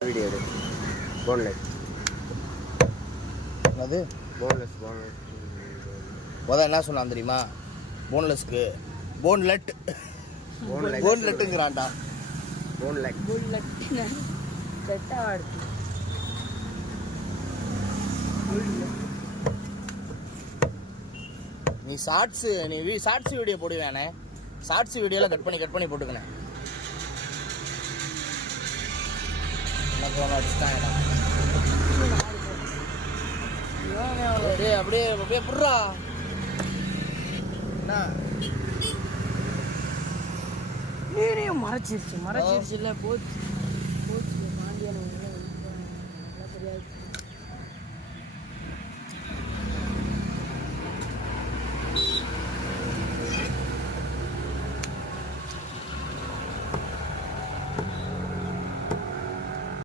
Video எடு boneless அது boneless boneless முத என்ன சொன்னான் தெரியுமா? போன்லெஸ்க்கு போன்லெட் போன்லெட்டுங்கிறான்டா போன்லெஸ் செட் ஆடுது நீ ஷார்ட்ஸ் நீ ஷார்ட்ஸ் வீடியோ போடுவேனே. ஷார்ட்ஸ் வீடியோவில் கட் பண்ணி கட் பண்ணி போட்டுக்கணே கொஞ்சம் அப்படியே அப்படியே புட்றா. என்ன? மறைச்சிருச்சு மறைச்சிருச்சு. இல்ல போச்சு. போச்சு மாண்டியான